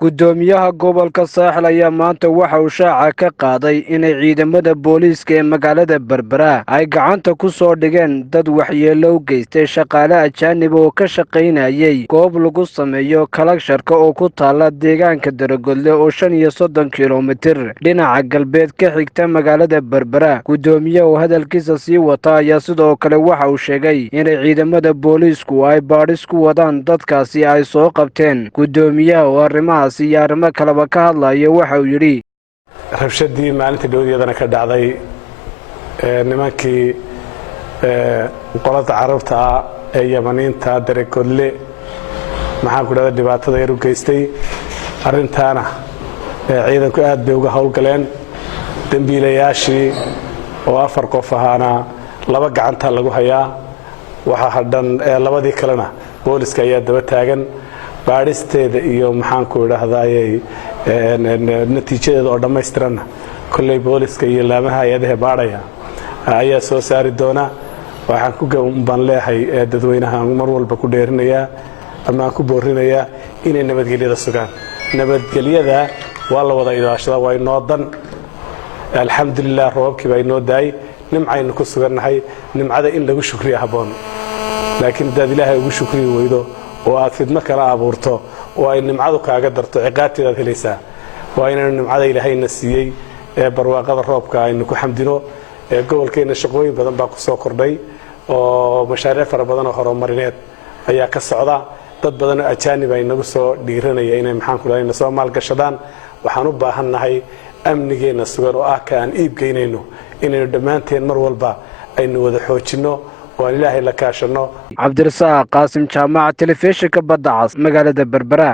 gudoomiyaha gobolka saaxil ayaa maanta waxa uu shaaca ka qaaday inay ciidamada booliiska ee magaalada berbera ay gacanta ku soo dhigeen dad waxyeello u geystay shaqaale ajaanib oo ka shaqaynayay goob lagu sameeyo kalagsharka oo ku taala deegaanka Daragodle oo 35 kilomitir dhinaca galbeed ka xigta magaalada berbera. Gudoomiyaha oo hadalkiisa sii wata ayaa sidoo kale waxa uu sheegay inay ciidamada booliisku ay baadhis ku wadaan dadkaasi ay soo qabteen. Gudoomiyaha oo arrimaha siyaarma kalaba ka hadlaya waxa uu yiri rabshadii maalintii dowladda ka dhacday nimankii qolada carabta ee Yamaniinta Daragodle maxaan ku dhahdaa dhibaatada yar u geystay arintaana ciidanku aad bay uga howlgaleen dambiilayaashii oo 4 qof ahaana laba gacanta lagu hayaa waxa hadhan labadii kalena booliska ayaa daba taagan baadhisteeda iyo maxaan ku idhaahdayay natiijadeeda oo dhameystiran kullay booliska iyo laamaha hay'adaha baadhaya ayaa soo saari doona. waxaan ku gaban leeyahay dadweynaha mar walba ku dheerinaya ama ku boorinaya inay nabadgelyada sugaan. nabadgelyada waa la wada ilaashada way noodan alxamdulillah roobkii bay noo daay nimcaynu ku sugannahay nimcada in lagu shukriyo haboon laakiin dad ilaahay ugu shukriyo weydo oo aad fidma kala abuurto oo ay nimcadu kaaga darto ciqaabteeda helaysaa waa inaynu nimcada ilaahayna siiyay barwaaqada roobka aynu ku xamdino gobolkeena shaqooyin badan baa ku soo kordhay oo mashaariic fara badan oo horumarineed ayaa ka socda dad badan oo ajaanib ay nagu soo dhiiranaya inay maxaan ku leeyahay soo maal gashadaan. waxaan u baahannahay amnigeena sugan oo ah ka aan iib geynayno inaynu dhammaanteen mar walba aynu wada xoojino oo ilaahay la kaashano. Cabdirasaaq Qaasim Jaamac telefishinka Badda Cas magaalada Berbera.